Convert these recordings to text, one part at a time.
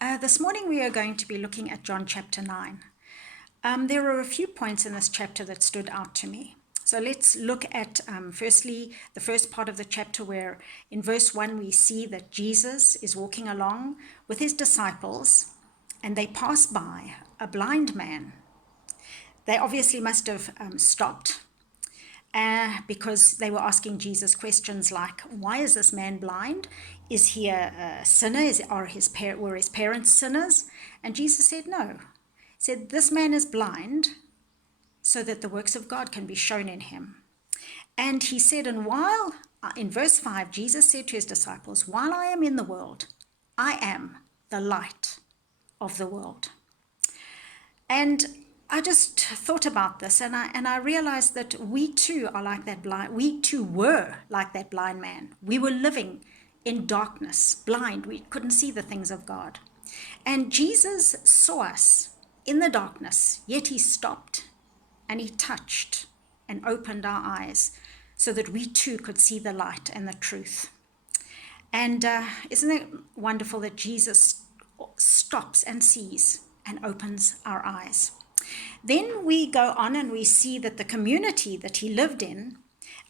This morning we are going to be looking at John chapter 9. There are a few points in this chapter that stood out to me. So let's look at firstly the first part of the chapter, where in verse 1 we see that Jesus is walking along with his disciples and they pass by a blind man. They obviously must have stopped because they were asking Jesus questions like, why is this man blind? Is he a sinner? Were his parents sinners? And Jesus said, no. He said, this man is blind so that the works of God can be shown in him. And he said, in verse 5, Jesus said to his disciples, while I am in the world, I am the light of the world. And I just thought about this, and I realized that we too are like that blind. We too were like that blind man. We were living in darkness, blind. We couldn't see the things of God. And Jesus saw us in the darkness, yet he stopped and he touched and opened our eyes so that we too could see the light and the truth. And isn't it wonderful that Jesus stops and sees and opens our eyes? Then we go on and we see that the community that he lived in,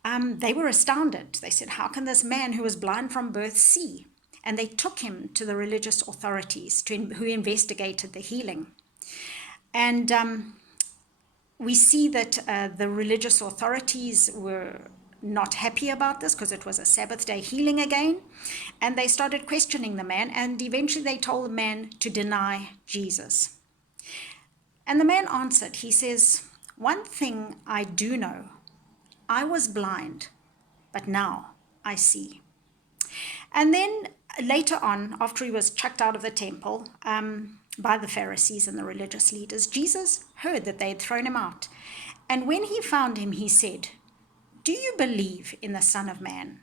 they were astounded. They said, how can this man who was blind from birth see? And they took him to the religious authorities who investigated the healing. And we see that the religious authorities were not happy about this because it was a Sabbath day healing again. And they started questioning the man, and eventually they told the man to deny Jesus. And the man answered, he says, one thing I do know, I was blind, but now I see. And then later on, after he was chucked out of the temple by the Pharisees and the religious leaders, Jesus heard that they had thrown him out. And when he found him, he said, do you believe in the Son of Man?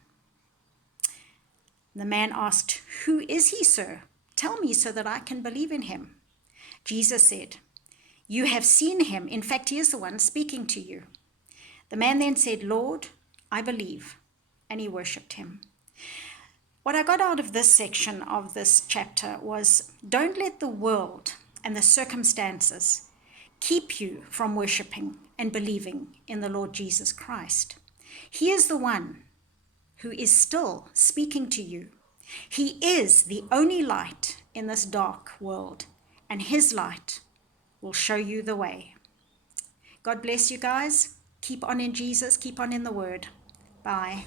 The man asked, who is he, sir? Tell me so that I can believe in him. Jesus said, you have seen him. In fact, he is the one speaking to you. The man then said, Lord, I believe. And he worshipped him. What I got out of this section of this chapter was, don't let the world and the circumstances keep you from worshipping and believing in the Lord Jesus Christ. He is the one who is still speaking to you. He is the only light in this dark world, and his light will show you the way. God bless you guys. Keep on in Jesus. Keep on in the Word. Bye.